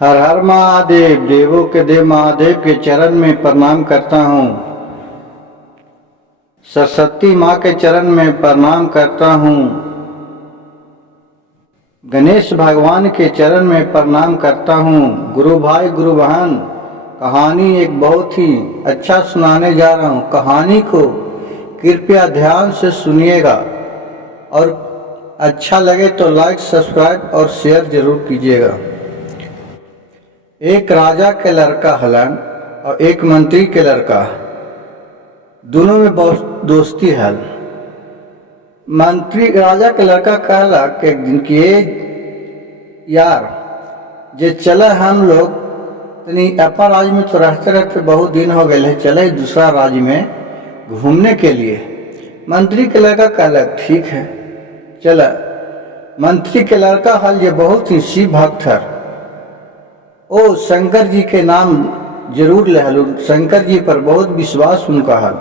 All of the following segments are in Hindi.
हर हर महादेव। देवों के देव महादेव के चरण में प्रणाम करता हूँ। सरस्वती माँ के चरण में प्रणाम करता हूँ। गणेश भगवान के चरण में प्रणाम करता हूँ। गुरु भाई गुरु बहन, कहानी एक बहुत ही अच्छा सुनाने जा रहा हूँ। कहानी को कृपया ध्यान से सुनिएगा और अच्छा लगे तो लाइक, सब्सक्राइब और शेयर जरूर कीजिएगा। एक राजा के लड़का हलन और एक मंत्री के लड़का, दोनों में बहुत दोस्ती हल। मंत्री राजा के लड़का कहला कि एक दिन की यार जे चले हम लोग तनी अपना राज्य में तो रहते रहते बहुत दिन हो गए, चले दूसरा राज्य में घूमने के लिए। मंत्री के लड़का कहला ठीक है चला। मंत्री के लड़का हल ये बहुत ही शिव भक्त है। ओ शंकर जी के नाम जरूर ले हल, शंकर जी पर बहुत विश्वास उनका हल,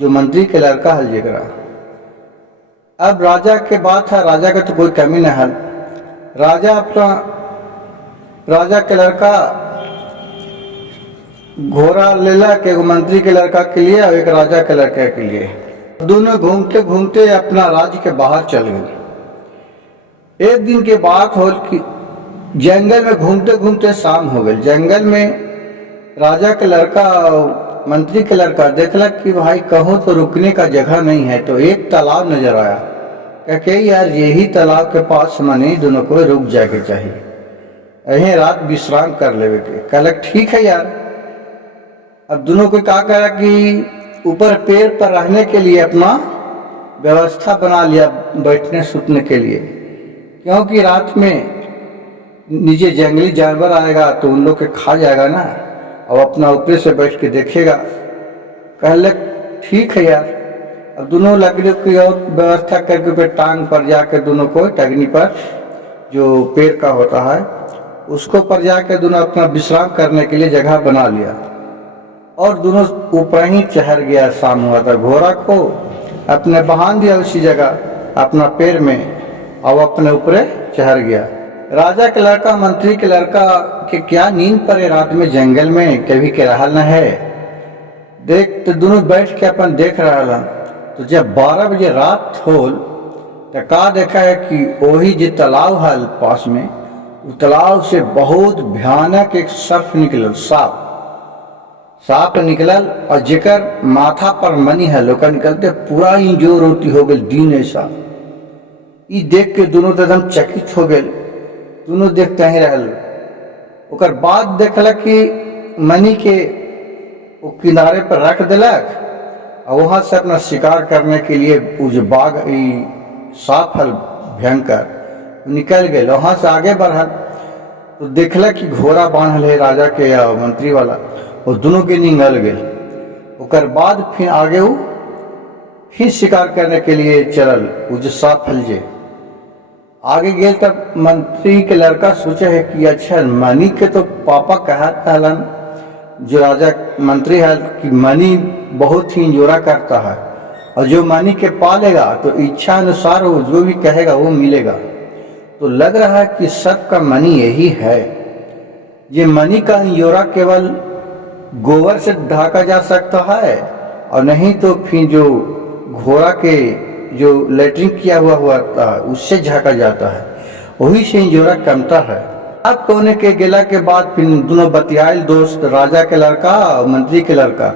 जो मंत्री के लड़का हल जरा। अब राजा के बात है, राजा का तो कोई कमी न हल। राजा के लड़का घोड़ा लेला के एगो मंत्री के लड़का के लिए और एक राजा के लड़के के लिए। दोनों घूमते घूमते अपना राज्य के बाहर चल गए। एक दिन के बात हो कि जंगल में घूमते घूमते शाम हो गई। जंगल में राजा के लड़का और मंत्री के लड़का देखला कि भाई कहो तो रुकने का जगह नहीं है, तो एक तालाब नजर आया। कहे यार यही तालाब के पास मनी दोनों को रुक जाके चाहिए, यहीं रात विश्राम कर लेवे के। कहलक ठीक है यार। अब दोनों को क्या करा कि ऊपर पेड़ पर रहने के लिए अपना व्यवस्था बना लिया, बैठने सुतने के लिए, क्योंकि रात में नीचे जंगली जानवर आएगा तो उन लोग के खा जाएगा ना, और अपना ऊपर से बैठ के देखेगा। कहले ठीक है यार। अब दोनों लकड़ी की और व्यवस्था करके ऊपर टांग पर जाकर दोनों को टगनी पर जो पेड़ का होता है उसको पर जाकर दोनों अपना विश्राम करने के लिए जगह बना लिया और दोनों ऊपर ही चढ़ गया। शाम हुआ था, घोड़ा को अपने बांध दिया उसी जगह अपना पैर में और अपने ऊपर चढ़ गया। राजा के लड़का मंत्री के लड़का के क्या नींद पड़े रात में जंगल में, कभी के रहल न है। देख तो दोनों बैठ के अपन देख रहा। तो जब 12 बजे रात होल तो का देखा है कि वही जो तालाब है पास में, उस तालाब से बहुत भयानक एक सर्प निकलल, सांप निकलल और जेकर माथा पर मनी है लोग निकलते पूरा ही जोर रोटी हो गई दिन ऐसा। ई देख के दोनों एकदम चकित हो गए। दोनों देखते ही रहल। ओकर बाद देखल कि मनी के वो किनारे पर रख दिलक और वहां से अपना शिकार करने के लिए जो बाघ सांप हल भयंकर निकल गए। वहां से आगे बढ़ल तो देखल कि घोड़ा बांधल है राजा के या मंत्री वाला, और दोनों के निगल गए। ओकर बाद फिर आगे वो फिर शिकार करने के लिए चलल। वो जो सांप हल जे आगे गए तब मंत्री के लड़का सोचे है कि अच्छा मनी के तो पापा कहता हलन जो राजा मंत्री है कि मनी बहुत ही इंजोरा करता है और जो मनी के पालेगा तो इच्छा अनुसार वो जो भी कहेगा वो मिलेगा। तो लग रहा है कि सबका मनी यही है। ये मनी का इंजोरा केवल गोबर से ढाका जा सकता है और नहीं तो फिर जो घोड़ा के जो लेटरिंग किया हुआ होता है उससे झाका जाता है, वही से इंजोरा कमता है। अब कोने के गेला के बाद फिर दोनों बतियाल दोस्त, राजा के लड़का और मंत्री के लड़का।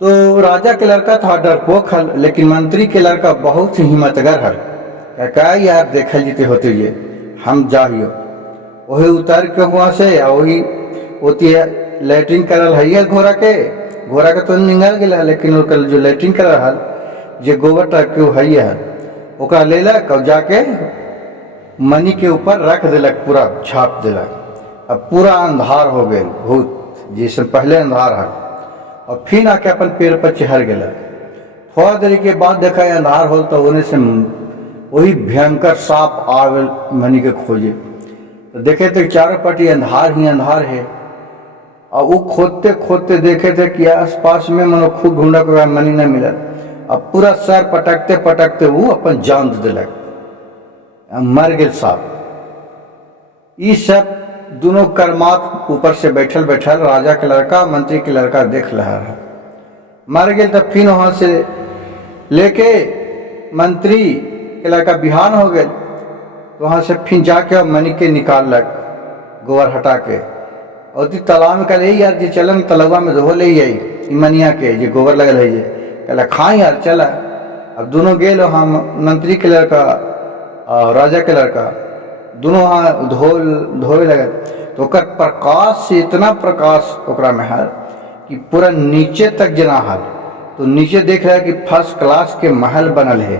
तो राजा के लड़का था डरपोक हल, लेकिन मंत्री के लड़का बहुत ही हिम्मतगर हल। क्या यार देखल जीते होते ये हम जाइयो वही उतर के वहां से वही होती है लेटरिंग करल है घोड़ा के तो निगल गया, लेकिन जो लेटरिंग करल हल जे गोबर टाइप के है ओकरा लेलक और जाके मनी के ऊपर रख दिलक, पूरा छाप दिलक। अब पूरा अंधार हो गए, भूत जैसे पहले अंधार है। और फिर आके अपन पेड़ पर चढ़ गया। थोड़ा देर के बाद देखा अंधार हो तो उन्हें से वही भयंकर सांप आवे मनी के खोजे। तो देखे थे चारों पट्टी अंधार ही अंधार है और वो खोदते खोदते देखे थे कि आसपास में मनो खूब ढूंढा को मनी न मिला। अब पूरा सर पटकते पटकते वो अपन जान दिलक, मर गए सांप। ये सब दोनों करमात ऊपर से बैठल बैठल राजा के लड़का मंत्री के लड़का देख रहा है। मर गए तब फिर वहाँ से लेके मंत्री के लड़का बिहान हो गए, तो वहाँ से फिर जाके मनी के निकाल लग गोबर हटा के और तालाब में कल यार जी चलन तलवा में धो ले मनिया के जे गोबर लगल है जे कहला खा यार चला। अब दोनों गए वहाँ मंत्री के लड़का और राजा के लड़का दोनों वहाँ धोवे लगे, तो ओकर प्रकाश से इतना प्रकाश ओकरा में है कि पूरा नीचे तक जना हाल। तो नीचे देख रहा है कि फर्स्ट क्लास के महल बनल है।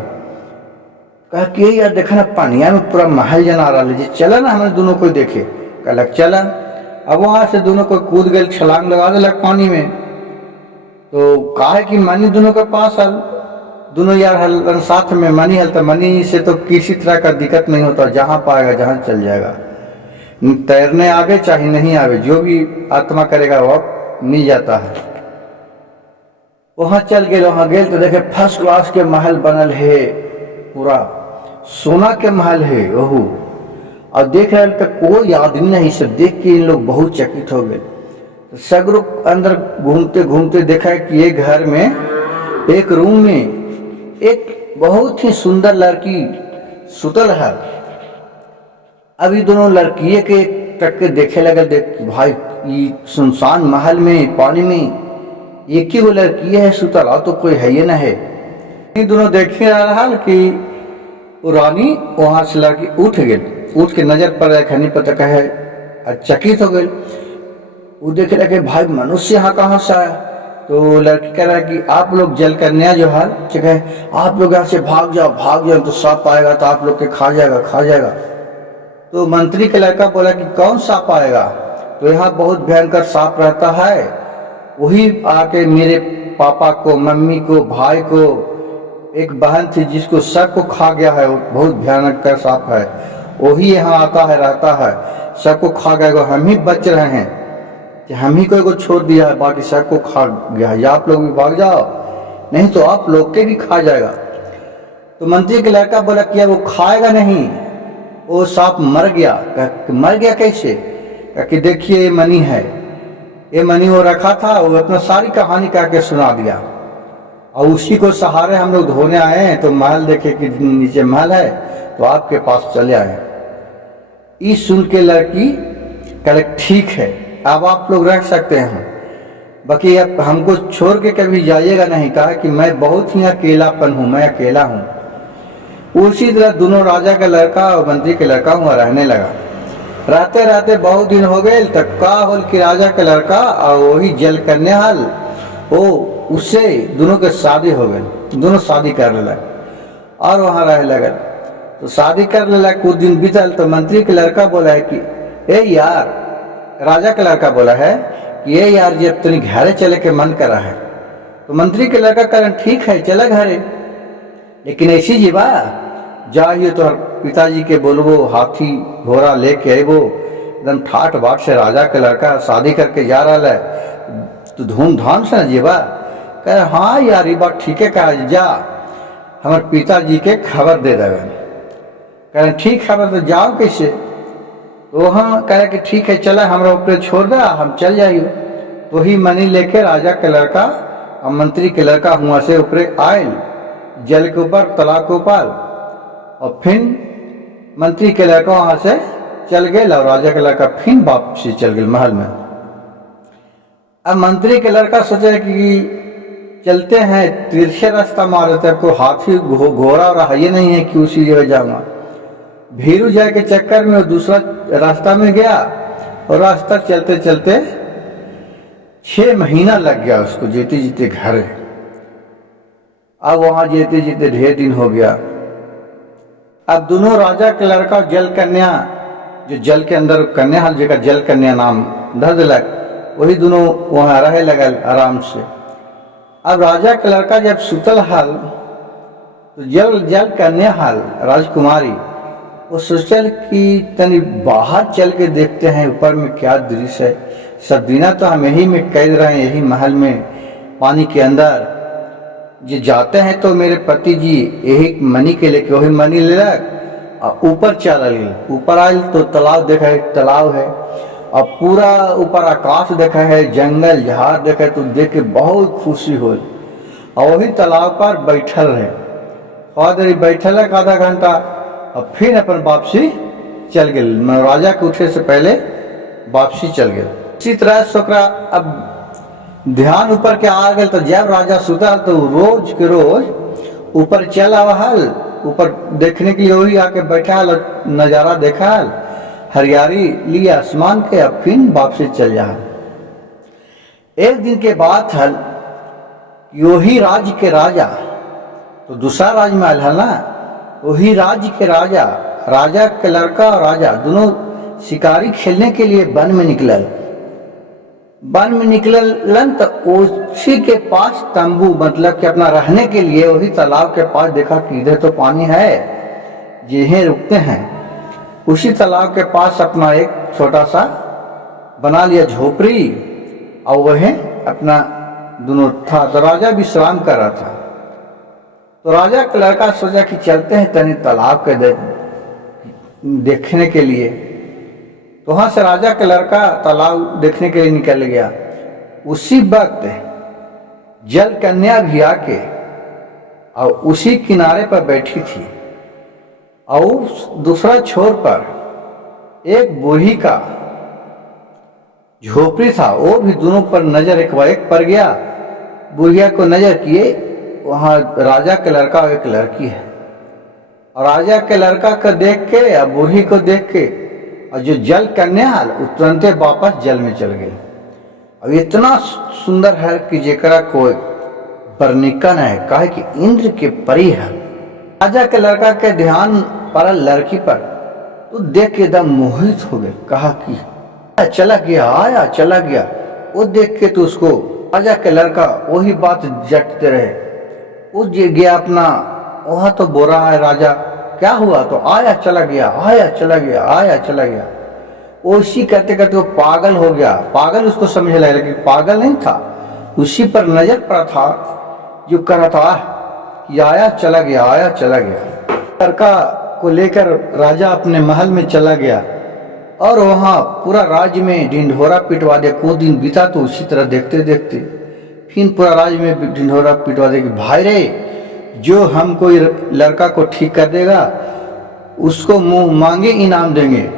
कहा कि यार देखा ना पानिया में पूरा महल जना रहा है, चला ना हमें दोनों को देखे। कहलक चला। अब वहाँ से दोनों को कूद गए, छलांग लगा दिलक पानी में। तो कहा कि मनी दोनों के पास हल, दोनों यार हल साथ में मनी हल, तो मनी से तो किसी तरह का दिक्कत नहीं होता, जहाँ पाएगा जहाँ चल जाएगा। तैरने आवे चाहे नहीं आवे, जो भी आत्मा करेगा वो मिल जाता है। वहाँ चल गए, वहाँ गए तो देखे फर्स्ट क्लास के महल बनल है, पूरा सोना के महल है वहू। और देख रहे तो कोई आदमी नहीं, सब देख के इन लोग बहुत चकित हो गए। तो सगरो अंदर घूमते घूमते देखा कि एक घर में एक रूम में एक बहुत ही सुंदर लड़की सुतल है। अभी दोनों लड़किए के टक के देखे लगे, देख भाई ये सुनसान महल में पानी में एक ही वो लड़की है सुतल, तो कोई है ये न है। ये दोनों देखे रहा कि वो रानी वहां से लड़की उठ गई, उठ के नजर पर नहीं पता कहे चकित हो गई। वो देख रहा कि भाई मनुष्य यहाँ कहाँ से आया। तो लड़की कह रहा है कि आप लोग जल कन्या जो है आप लोग यहाँ से भाग जाओ तो सांप आएगा तो आप लोग के खा जाएगा। तो मंत्री का लड़का बोला कि कौन सांप आएगा। तो यहाँ बहुत भयंकर सांप रहता है, वही आके मेरे पापा को, मम्मी को, भाई को, एक बहन थी जिसको सबको खा गया है, बहुत भयानक का सांप है, वही यहाँ आता है रहता है, सबको खा गया। हम ही बच रहे हैं कि हम ही को छोड़ दिया है, बाकी सबको खा गया है, या आप लोग भी भाग जाओ नहीं तो आप लोग के भी खा जाएगा। तो मंत्री के लड़का बोला कि वो खाएगा नहीं, वो सांप मर गया कैसे। कि देखिए ये मनी है, ये मनी वो रखा था, वो अपना सारी कहानी कह के सुना दिया और उसी को सहारे हम लोग धोने आए हैं। तो महल देखे कि नीचे महल है तो आपके पास चले आए। ये सुन के लड़की कहे ठीक है अब आप लोग रख सकते हैं, बाकी अब हमको छोड़ के कभी जाइएगा नहीं। कहा कि मैं बहुत ही अकेलापन हूँ, मैं अकेला हूँ। उसी तरह दोनों राजा का लड़का और मंत्री के लड़का वहाँ रहने लगा। रहते रहते बहुत दिन हो गए तक का होल कि राजा का लड़का और वही जल कन्या हल वो उससे दोनों के शादी हो गए, दोनों शादी करने लगे और वहाँ रह लगे। तो शादी करने लगे, कुछ दिन बीतल तो मंत्री के लड़का बोला है कि ए यार, राजा का लड़का बोला है कि ये यार जब तुम घरे चले के मन करा है। तो मंत्री के लड़का कह ठीक है चले घरे, लेकिन ऐसी जीवा जाइए तो पिताजी के बोलबो हाथी घोड़ा लेके अबो, एकदम ठाट बाट से राजा के लड़का शादी करके जा रहा है, तो धूमधाम से न जीवा। कह हाँ यार ये बात ठीक है, कहा जा हमारे पिताजी के खबर दे देवे। कह ठीक खबर तो जाओ कैसे। तो वहाँ कह कि ठीक है चला हमारा ऊपर छोड़ दे, हम चल जाइए। तो ही मनी लेके राजा के लड़का और मंत्री के लड़का वहाँ से ऊपर आयल जल के ऊपर, तालाब के ऊपर, और फिर मंत्री के लड़का वहां से चल गए और राजा के लड़का फिर वापसी चल गए महल में। अब मंत्री के लड़का सोचे कि चलते हैं तिरछे रास्ता मारे थे, को हाथी घोड़ा और है नहीं है कि उसी जगह जाऊंगा। भीरू जाए के चक्कर में वो दूसरा रास्ता में गया और रास्ता चलते चलते 6 महीना लग गया उसको जीते जीते घर। अब वहां जीते जीते ढेर दिन हो गया। अब दोनों राजा के लड़का जल कन्या, जो जल के अंदर कन्या हल जगह जल कन्या नाम धर दिलक, वही दोनों वहां रहे लगल आराम से। अब राजा के लड़का जब सुतल हल तो जल कन्या हल राजकुमारी वो सोचल कि तनी बाहर चल के देखते हैं ऊपर में क्या दृश्य है। सब दिना तो हम यही में कैद रहे, यही महल में पानी के अंदर। जे जाते हैं तो मेरे पति जी यही मनी के लेके वही मनी ले लग और ऊपर चल गई। ऊपर आयल तो तालाब देखा है, तालाब है, और पूरा ऊपर आकाश देखा है, जंगल झाड़ देखा है, तो देख के बहुत खुशी हो। और वही तालाब पर बैठल रहे, थोड़ा देर बैठल है आधा घंटा, और फिर अपन वापसी चल गए। राजा के उठे से पहले वापसी चल गए। इसी तरह सोकरा अब ध्यान ऊपर के आ गए, तो जब राजा सुता तो रोज के रोज ऊपर चल आवल, ऊपर देखने के लिए वही आके बैठा, नज़ारा देखा, हरियाली ली आसमान के, अब फिर वापसी चल जा। एक दिन के बाद हल वही राज्य के राजा, तो दूसरा राज्य में आयल हल ना, वही राज्य के राजा, राजा के लड़का और राजा दोनों शिकारी खेलने के लिए वन में निकलल। वन में निकलन तो उसी के पास तंबू, मतलब कि अपना रहने के लिए वही तालाब के पास देखा कि इधर तो पानी है, यहीं रुकते हैं। उसी तालाब के पास अपना एक छोटा सा बना लिया झोपड़ी, और वह अपना दोनों था। तो राजा विश्राम कर रहा था। तो राजा का लड़का सोचा कि चलते हैं तनी तालाब के देखने के लिए। तो वहां से राजा का लड़का तालाब देखने के लिए निकल गया। उसी वक्त जल कन्या भी आके और उसी किनारे पर बैठी थी, और दूसरा छोर पर एक बूढ़ी का झोपड़ी था, वो भी दोनों पर नजर एक पड़ गया। बुढ़िया को नजर किए, वहां राजा का लड़का और एक लड़की है, और राजा के लड़का को देख के या बूढ़ी को देख के, और जो जल कन्या तुरंत वापस जल में चल गए। अब इतना सुंदर है कि जेकरा कोई वर्णिका न है, कहे कि इंद्र के परी है। राजा के लड़का के ध्यान पड़ा लड़की पर, तो देख के एकदम मोहित हो गए। कहा कि चला गया, आया चला गया। वो देख के तो उसको राजा के लड़का वही बात जटते रहे। वो गया अपना, वहां तो बोरा है राजा, क्या हुआ? तो आया चला गया, आया चला गया, आया चला गया। उसी करते करते वो पागल हो गया। पागल उसको समझ लगा, लेकिन पागल नहीं था, उसी पर नजर पड़ा था जो कर रहा था कि आया चला गया, आया चला गया। लड़का को लेकर राजा अपने महल में चला गया, और वहाँ पूरा राज्य में ढिंढोरा पिटवा दिया। कुछ दिन बीता तो उसी तरह देखते देखते फिर पूरा राज्य में ढिंढोरा पिटवा दे कि भाई रे, जो हम कोई लड़का को ठीक कर देगा उसको मुंह मांगे इनाम देंगे।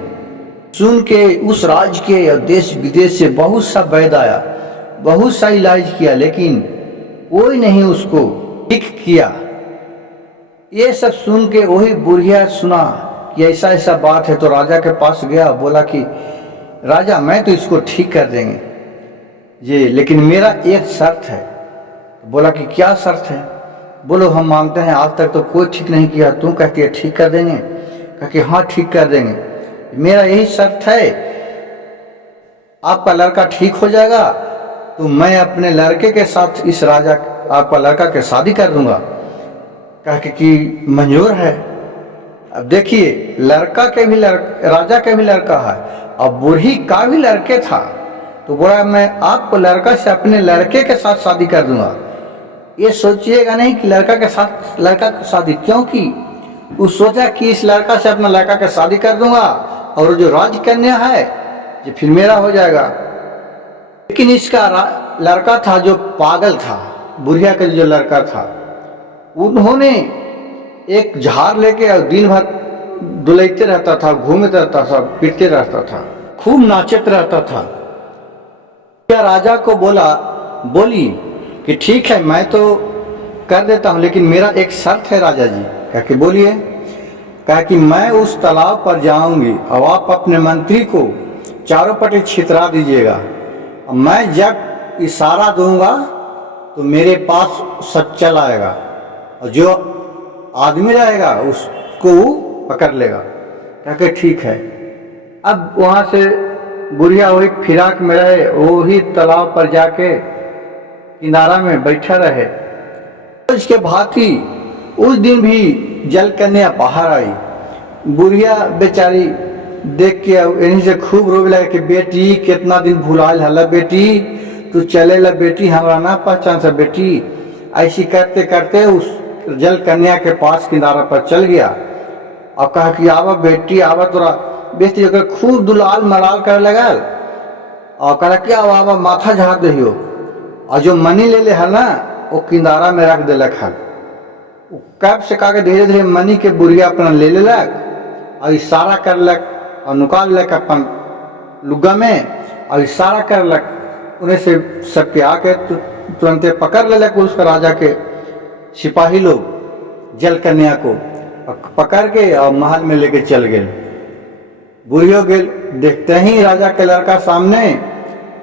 सुन के उस राज्य के और देश विदेश से बहुत सा वैद्य आया, बहुत सा इलाज किया, लेकिन कोई नहीं उसको ठीक किया। ये सब सुन के वही बुढ़िया सुना कि ऐसा ऐसा बात है, तो राजा के पास गया, बोला कि राजा मैं तो इसको ठीक कर देंगे ये, लेकिन मेरा एक शर्त है। बोला कि क्या शर्त है? बोलो हम मांगते हैं, आज तक तो कोई ठीक नहीं किया, तुम कहती है ठीक कर देंगे। कहा कि हाँ ठीक कर देंगे, मेरा यही शर्त है, आपका लड़का ठीक हो जाएगा तो मैं अपने लड़के के साथ इस राजा आपका लड़का के शादी कर दूंगा। कहा कि मंजूर है। अब देखिए, लड़का के भी राजा के भी लड़का है और बूढ़ी का भी लड़के था, तो बोला मैं आपको लड़का से अपने लड़के के साथ शादी कर दूंगा। ये सोचिएगा नहीं कि लड़का के साथ लड़का की शादी, क्योंकि वो सोचा कि इस लड़का से अपना लड़का के शादी कर दूंगा और जो राजकन्या है ये फिर मेरा हो जाएगा। लेकिन इसका लड़का था जो पागल था, बुढ़िया का जो लड़का था, उन्होंने एक झाड़ लेके और दिन भर डुलैते रहता था, घूमते रहता था, फिरते रहता था, खूब नाचते रहता था। क्या राजा को बोली कि ठीक है मैं तो कर देता हूँ, लेकिन मेरा एक शर्त है राजा जी। कहा कि बोलिए। कहा कि मैं उस तालाब पर जाऊंगी और आप अपने मंत्री को चारों पट्टी छितरा दीजिएगा, और मैं जब इशारा दूंगा तो मेरे पास सच्चा लाएगा, और जो आदमी रहेगा उसको पकड़ लेगा। कहा कि ठीक है। अब वहाँ से बुढ़िया वही फिराक में रहे, वही तालाब पर जाके किनारा में बैठा रहे। उसके भांति उस दिन भी जल कन्या बाहर आई। बुढ़िया बेचारी देख के इन्हीं से खूब रोवे लगे कि बेटी कितना दिन भुलाल हल, बेटी तू चले ला, बेटी हमारा ना पहचान से, बेटी। ऐसी करते करते उस जल कन्या के पास किनारा पर चल गया और कहा कि आवा बेटी आवा तोरा बेटी अगर खूब दुलाल मलाल कर लगा और कहा क्या आवा माथा झाड़ दहियो और जो मनी ले ले है ना वो किनारा में रख दिलक है। कैब से कहा धीरे धीरे मनी के बुढ़िया अपना ले लेलक और इशारा करलक और निकाल लक अपन लुग्गा में और इशारा करलक। उन्हें से सबके आके तुरंत पकड़ लेलक उसका राजा के सिपाही लोग जल कन्या को पकड़ के और महल में लेके चल गए। बुढ़ियो गेल देखते ही राजा के लड़का सामने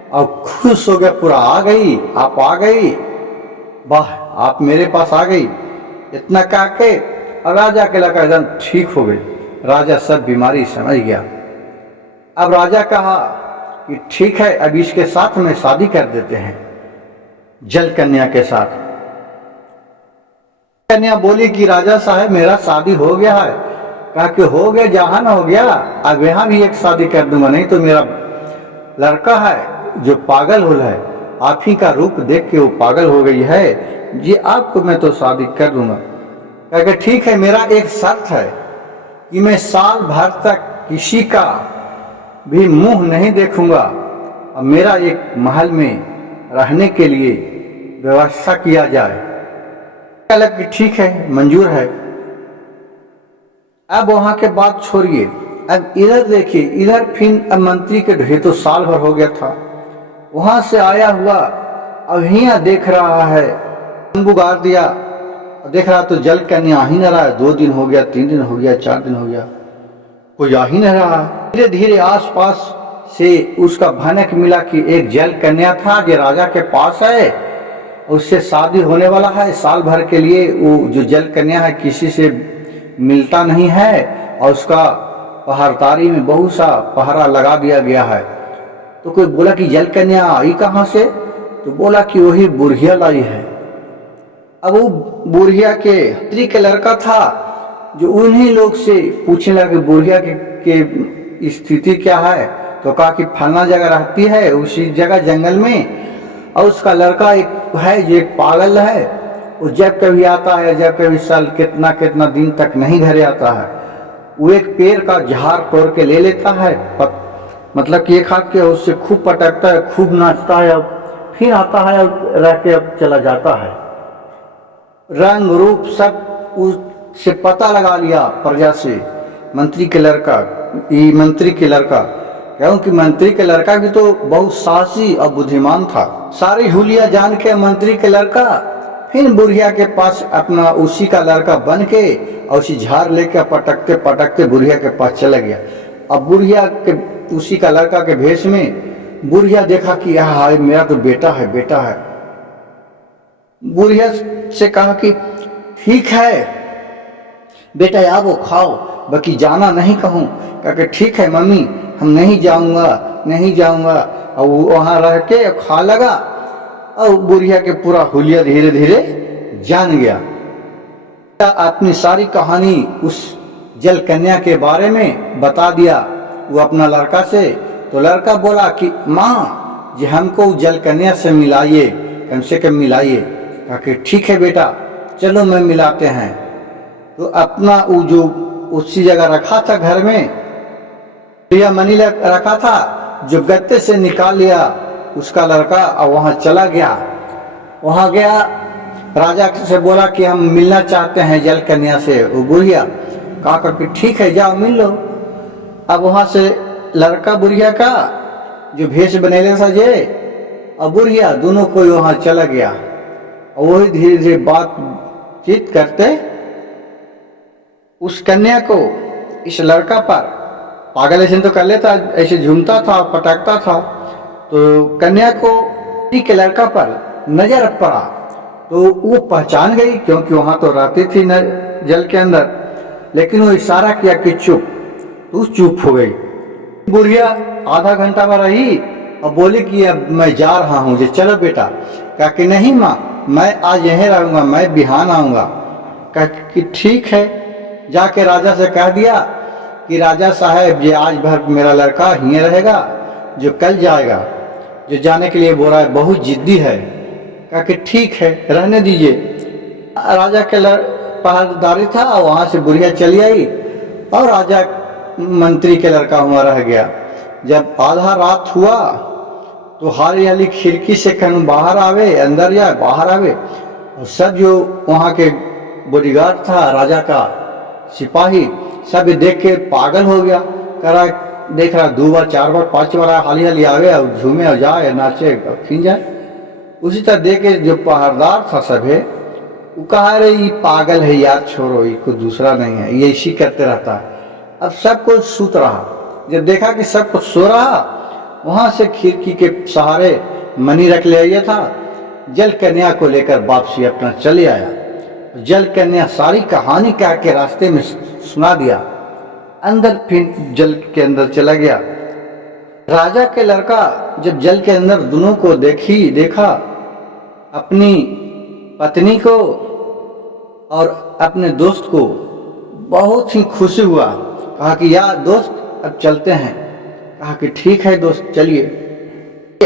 और खुश हो गया पूरा, आ गई आप आ गई, वाह आप मेरे पास आ गई, इतना कह के और राजा के लड़का एकदम ठीक हो गई। राजा सब बीमारी समझ गया। अब राजा कहा कि ठीक है अब इसके साथ में शादी कर देते हैं जल कन्या के साथ। कन्या बोली कि राजा साहब मेरा शादी हो गया है। कहा कि हो गया जहां न हो गया, अब यहाँ भी एक शादी कर दूंगा, नहीं तो मेरा लड़का है जो पागल हो है, आप ही का रूप देख के वो पागल हो गई है जी, आपको मैं तो शादी कर दूंगा। कहा कि ठीक है मेरा एक शर्त है कि मैं साल भर तक किसी का भी मुंह नहीं देखूंगा और मेरा एक महल में रहने के लिए व्यवस्था किया जाए। अलग कि ठीक है मंजूर है। अब वहां के बात छोड़िए, अब इधर देखिए, इधर फिर अब मंत्री के ढेर तो साल भर हो गया था, वहां से आया हुआ अब यहाँ देख रहा है, बुगार दिया, देख रहा तो जल कन्या आ ही न रहा है। 2 दिन हो गया, 3 दिन हो गया, 4 दिन हो गया, कोई आ ही नहीं रहा। धीरे धीरे आसपास से उसका भनक मिला कि एक जल कन्या था जो राजा के पास है, उससे शादी होने वाला है। साल भर के लिए वो जो जल कन्या है किसी से मिलता नहीं है और उसका पहरदारी में बहुत सा पहरा लगा दिया गया है। तो कोई बोला कि जल कन्या आई कहाँ से, तो बोला कि वही बुढ़िया लाई है। अब वो बुढ़िया के स्त्री के लड़का था जो उन्हीं लोग से पूछने लगा बुढ़िया के स्थिति क्या है, तो कहा कि फलना जगह रहती है उसी जगह जंगल में, और उसका लड़का एक है जो एक पागल है, वो जब कभी आता है जब कभी साल कितना कितना दिन तक नहीं घर आता है। वो एक पेड़ का झाड़ तोड़ के ले लेता है, मतलब कि एक हाथ के उससे खूब पटकता है, खूब नाचता है, अब फिर आता है और रह के अब चला जाता है। रंग रूप सब उससे पता लगा लिया प्रजा से, मंत्री के लड़का, ये मंत्री के लड़का, क्योंकि मंत्री के लड़का भी तो बहुत साहसी और बुद्धिमान था। सारी हुलिया जान के मंत्री के लड़का फिर बुढ़िया के पास अपना उसी का लड़का बन के और उसी झाड़ लेकर पटकते पटकते बुढ़िया के पास चला गया। अब बुढ़िया के उसी का लड़का के भेष में बुढ़िया देखा कि यहाँ मेरा तो बेटा है, बेटा है। बुढ़िया से कहा कि ठीक है बेटा आओ खाओ, बाकी जाना नहीं कहूँ। कहा ठीक है मम्मी हम नहीं जाऊंगा, नहीं जाऊंगा। और वहां रह के खा लगा और बुढ़िया के पूरा हुलिया धीरे धीरे जान गया। अपनी सारी कहानी उस जल कन्या के बारे में बता दिया वो अपना लड़का से। तो लड़का बोला कि माँ जी हमको जल कन्या से मिलाइए, कम से कम मिलाइए। कहा कि ठीक है बेटा चलो मैं मिलाते हैं। तो अपना वो जो उसी जगह रखा था घर में या मनी रखा था, जो गत्ते से निकाल लिया उसका लड़का और वहां चला गया। वहां गया राजा से बोला कि हम मिलना चाहते हैं जल कन्या से। वो बुढ़िया कहा कि ठीक है जाओ मिल लो। अब वहां से लड़का बुढ़िया का जो भेष बनेले था जे और बुढ़िया दोनों कोई वहां चला गया और वही धीरे धीरे बातचीत करते उस कन्या को इस लड़का पर, पागल ऐसे तो कर लेता, ऐसे झूमता था पटकता था, तो कन्या को के लड़का पर नजर पड़ा तो वो पहचान गई क्योंकि वहां तो रहती थी न जल के अंदर। लेकिन वो इशारा किया कि चुप, तो चुप हो गई। बुढ़िया आधा घंटा में रही और बोली कि अब मैं जा रहा हूँ, चलो बेटा। कहा कि नहीं माँ मैं आज यहीं रहूंगा, मैं बिहान आऊंगा। कहा कि ठीक है। जाके राजा से कह दिया कि राजा साहब ये आज भर मेरा लड़का यहीं रहेगा, जो कल जाएगा, जो जाने के लिए बोल रहा है बहुत जिद्दी है। कहा कि ठीक है रहने दीजिए। राजा के पहरेदारी था, वहां से बुढ़िया चली आई और राजा मंत्री के लड़का हुआ रह गया। जब आधा रात हुआ तो हाली हाली खिड़की से कहीं बाहर आवे, अंदर या बाहर आवे, और सब जो वहाँ के बॉडीगार्ड था राजा का सिपाही सब देख के पागल हो गया। करा देख रहा 2 बार 4 बार 5 बार हाली हाली आवे और झूमे और जाए नाचे और फिर जाए। उसी तरह देख के जो पहरेदार था सभे वो कहा रहे ये पागल है यार, छोड़ो, ये कोई दूसरा नहीं है, ये इसी करते रहता है। अब सब कुछ सूत रहा। जब देखा कि सब कुछ सो रहा, वहां से खिड़की के सहारे मनी रख ले आया था। जल कन्या को लेकर वापसी अपना चले आया। जल कन्या सारी कहानी कह के रास्ते में सुना दिया। अंदर फिर जल के अंदर चला गया। राजा के लड़का जब जल के अंदर दोनों को देखा, अपनी पत्नी को और अपने दोस्त को, बहुत ही खुशी हुआ। कहा कि यार दोस्त अब चलते हैं। कहा कि ठीक है दोस्त चलिए,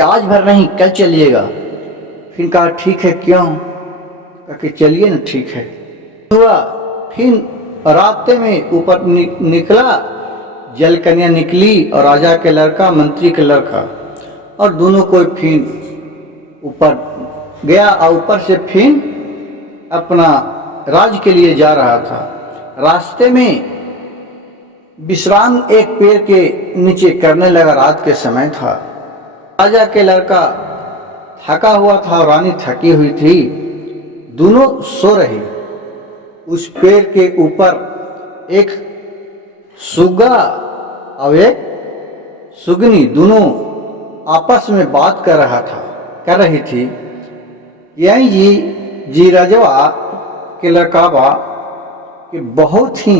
आज भर नहीं कल चलिएगा। फिर कहा ठीक है क्यों? कहा कि चलिए ना, ठीक है। हुआ फिर रास्ते में ऊपर निकला, जल कन्या निकली और राजा के लड़का मंत्री के लड़का, और दोनों को फिर ऊपर गया और ऊपर से फिर अपना राज के लिए जा रहा था। रास्ते में विश्राम एक पेड़ के नीचे करने लगा। रात के समय था। राजा के लड़का थका हुआ था और रानी थकी हुई थी। दोनों सो रहे। उस पेड़ के ऊपर एक सुग्गा और एक सुगनी दोनों आपस में बात कर रही थी। यही जी राजवा के लड़कावा कि बहुत ही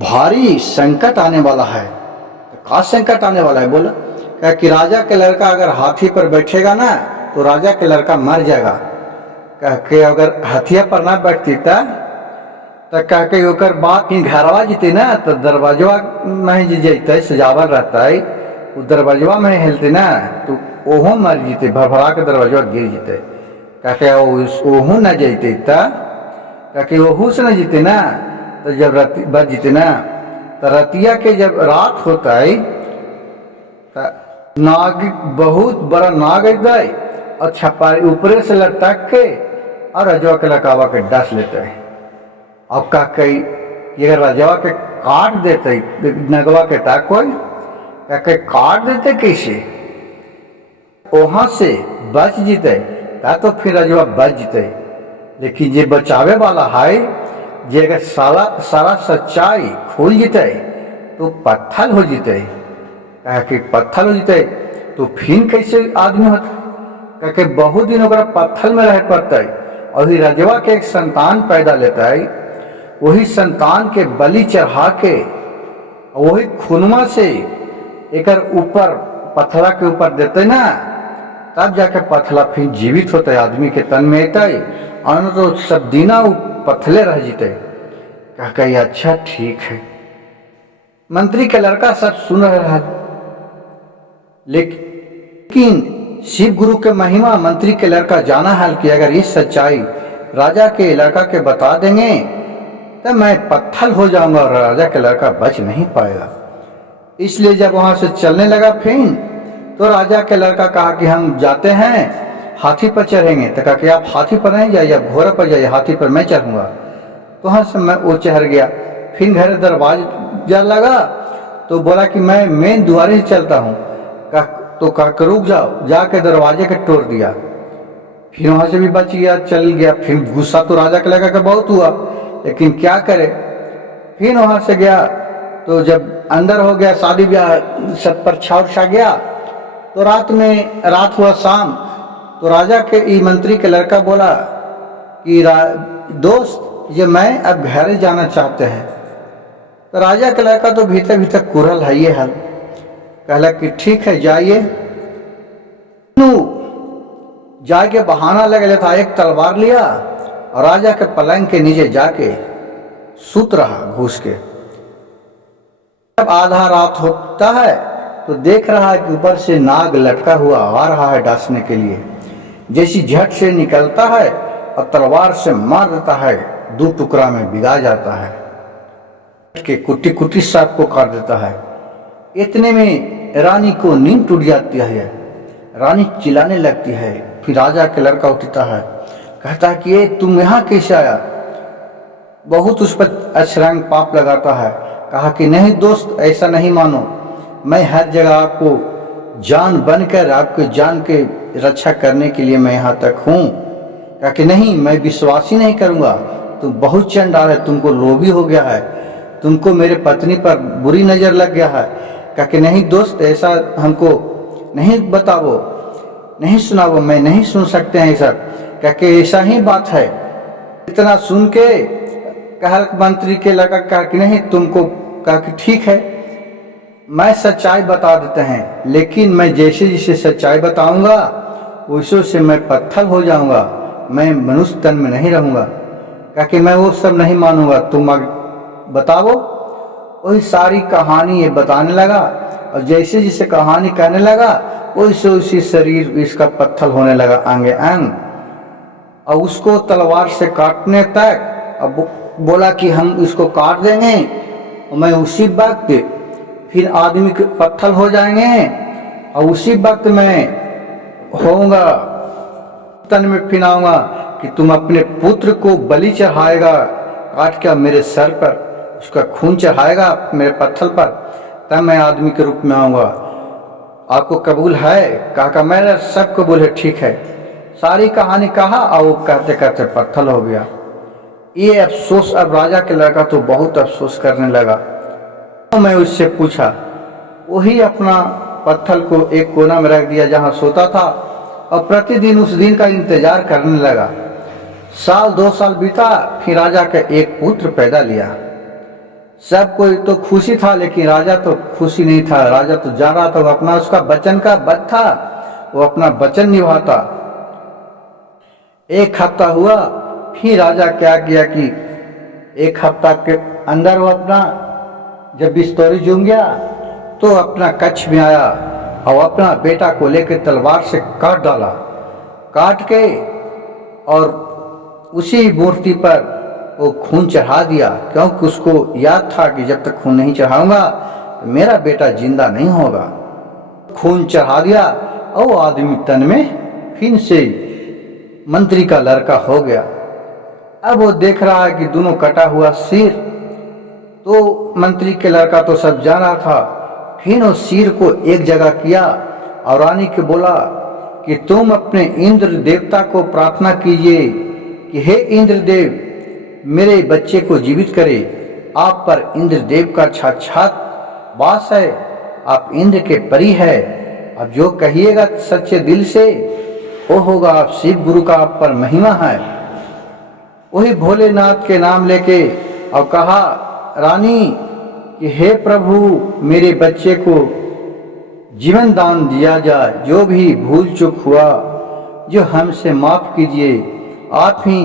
भारी संकट आने वाला है। का संकट आने वाला है बोला? क्या कि राजा के लड़का अगर हाथी पर बैठेगा ना तो राजा के लड़का मर जाएगा। कह के अगर हाथिया पर ना बैठती तो कह के ओकर बात ही घरवा जीती ना तो दरवाजवा में जी जैते सजावल रहता है, वो दरवाजवा में हिलते ना तो ओहो मर जीते, भरभरा के दरवाजवा गिर जीते। कह के ओहू न जीते कह के ओहू से न जीते ना तो जब बच जीते ना तो रतिया के जब रात होता है तो नाग बहुत बड़ा नाग है और छपारी ऊपरे से लटक के और रजवा के लकावा के डस लेते है। अब का कही अगर रजवा के काट देते नगवा के टाक कोई क्या काट देते कैसे वहां से बच जीते तो फिर रजवा बच जीते। लेकिन जे बचावे वाला है जे अगर सारा सच्चाई खुल जीते तो पत्थर हो जीते। कह के पत्थर हो जीते तो फिर कैसे आदमी होता? कह के बहुत दिन ओकरा पत्थर में रह पड़ता है और वही रजवा के एक संतान पैदा लेता है। वही संतान के बलि चढ़ा के वही खुनमा से एक ऊपर पथला के ऊपर देते ना तब जाके पथला फिर जीवित होता है, आदमी के तन में आता है और तो सब दिना वो पथले रह जीते। कह अच्छा ठीक है। मंत्री के लड़का सब सुन रहा है, लेकिन शिव गुरु के महिमा मंत्री के लड़का जाना है कि अगर इस सच्चाई राजा के लड़का के बता देंगे तो मैं पत्थर हो जाऊंगा और राजा के लड़का बच नहीं पाएगा। इसलिए जब वहां से चलने लगा फिर तो राजा के लड़का कहा कि हम जाते हैं, हाथी पर चढ़ेंगे। तो कहा कि आप हाथी पर नहीं जाइए, आप घोड़े पर जाइए, हाथी पर मैं चढ़ूंगा। तो वहां से मैं वो चढ़ गया। फिर घर दरवाजा लगा तो बोला कि मैं मेन द्वारे ही चलता हूँ। तो कहा रुक जाओ, जाके दरवाजे के तोड़ दिया। फिर वहां से भी बच गया, चल गया। फिर गुस्सा तो राजा के लगा के बहुत हुआ, लेकिन क्या करे। फिर वहां से गया तो जब अंदर हो गया, शादी ब्याह सब पर छा गया। तो रात हुआ शाम। तो राजा के मंत्री के लड़का बोला कि दोस्त ये मैं अब घर जाना चाहते हैं। तो राजा के लड़का तो भीतर भीतर कुरल है ये हल। कहला कि ठीक है जाइए। जाके बहाना लगे था, एक तलवार लिया और राजा के पलंग के नीचे जाके सुत रहा घुस के। जब आधा रात होता है तो देख रहा है कि ऊपर से नाग लटका हुआ आ रहा है डांसने के लिए। जैसी झट से निकलता है और तलवार से मार देता है, 2 टुकड़ा में बिगा जाता है। के कुटी कुटी सांप को काट देता है। इतने में रानी को नींद टूट जाती है। रानी चिल्लाने लगती है। फिर राजा के लड़का उठता है, कहता है कि ये तुम यहाँ कैसे आया। बहुत उस पर अशरंग पाप लगाता है। कहा कि नहीं दोस्त, ऐसा नहीं मानो, मैं हर जगह आपको जान बनकर आपके जान के रक्षा करने के लिए मैं यहाँ तक हूँ। कहा कि नहीं, मैं विश्वास ही नहीं करूँगा, तुम बहुत चंडाल है, तुमको लोभी हो गया है, तुमको मेरे पत्नी पर बुरी नज़र लग गया है। कहा कि नहीं दोस्त, ऐसा हमको नहीं बताओ, नहीं सुनाओ, मैं नहीं सुन सकते हैं ऐसा। कहा कि ऐसा ही बात है। इतना सुन के कहल मंत्री के लगा, कहा कि नहीं तुमको, कहा कि ठीक है, मैं सच्चाई बता देते हैं, लेकिन मैं जैसे जैसे सच्चाई बताऊंगा वैसे से मैं पत्थर हो जाऊंगा, मैं मनुष्य तन में नहीं रहूंगा। कहा कि मैं वो सब नहीं मानूंगा, तुम बताओ। वही सारी कहानी ये बताने लगा, और जैसे जैसे कहानी कहने लगा वैसे उसी शरीर इसका पत्थर होने लगा अंगे अंग, और उसको तलवार से काटने तक। अब बोला कि हम इसको काट देंगे और मैं उसी वक्त फिर आदमी के पत्थर हो जाएंगे, और उसी वक्त मैं होऊंगा तन में फिनाऊंगा कि तुम अपने पुत्र को बलि चढ़ाएगा, काट के मेरे सर पर उसका खून चढ़ाएगा मेरे पत्थर पर, तब मैं आदमी के रूप में आऊँगा। आपको कबूल है? कहा मेरा सब कबूल है, ठीक है। सारी कहानी कहा और वो कहते कहते पत्थर हो गया। ये अफसोस, अब राजा के लड़का तो बहुत अफसोस करने लगा। तो मैं उससे पूछा, वही अपना पत्थर को एक कोना में रख दिया जहाँ सोता था, और प्रतिदिन उस दिन का इंतजार करने लगा। साल 2 साल बीता, फिर राजा का एक पुत्र पैदा लिया। सब कोई तो खुशी था, लेकिन राजा तो खुशी नहीं था। राजा तो जान रहा था अपना उसका वचन का बद्ध था, वो अपना वचन निभाता। 1 हफ्ता हुआ, फिर राजा क्या किया कि 1 हफ्ता के अंदर वो अपना जब बिस्तौरी जूम गया तो अपना कक्ष में आया और अपना बेटा को लेकर तलवार से काट डाला। काट के और उसी मूर्ति पर वो खून चढ़ा दिया, क्योंकि उसको याद था कि जब तक खून नहीं चढ़ाऊंगा तो मेरा बेटा जिंदा नहीं होगा। खून चढ़ा दिया और वो आदमी तन में फिर से मंत्री का लड़का हो गया। अब वो देख रहा है कि दोनों कटा हुआ सिर, तो मंत्री के लड़का तो सब जान रहा था। फिर वो सिर को एक जगह किया और रानी के बोला कि तुम अपने इंद्र देवता को प्रार्थना कीजिए कि हे इंद्र देव, मेरे बच्चे को जीवित करे। आप पर इंद्र देव का साक्षात वास है, आप इंद्र के परी है। अब जो कहिएगा सच्चे दिल से वो होगा। आप शिव गुरु का आप पर महिमा है। वही भोलेनाथ के नाम लेके और कहा रानी कि हे प्रभु, मेरे बच्चे को जीवन दान दिया जाए, जो भी भूल चूक हुआ जो हमसे माफ कीजिए, आप ही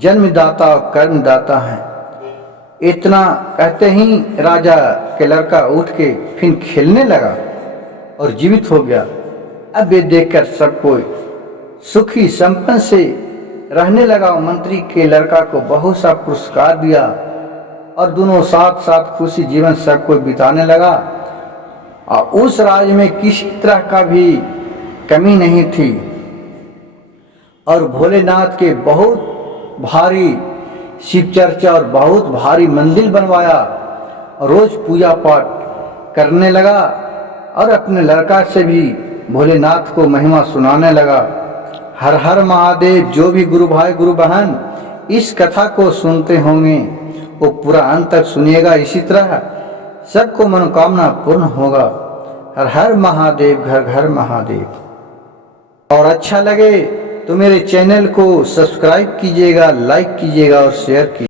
जन्मदाता और कर्मदाता हैं। इतना कहते ही राजा के लड़का उठ के फिर खेलने लगा और जीवित हो गया। अब ये देखकर सब कोई सुखी संपन्न से रहने लगा। मंत्री के लड़का को बहुत सा पुरस्कार दिया और दोनों साथ साथ खुशी जीवन सब कोई बिताने लगा। और उस राज्य में किसी तरह का भी कमी नहीं थी। और भोलेनाथ के बहुत भारी शिव चर्चा और बहुत भारी मंदिर बनवाया, रोज पूजा पाठ करने लगा और अपने लड़का से भी भोलेनाथ को महिमा सुनाने लगा। हर हर महादेव। जो भी गुरु भाई गुरु बहन इस कथा को सुनते होंगे वो पूरा अंत तक सुनिएगा। इसी तरह सबको मनोकामना पूर्ण होगा। हर हर महादेव, घर घर महादेव। और अच्छा लगे तो मेरे चैनल को सब्सक्राइब कीजिएगा, लाइक कीजिएगा और शेयर कीजिएगा।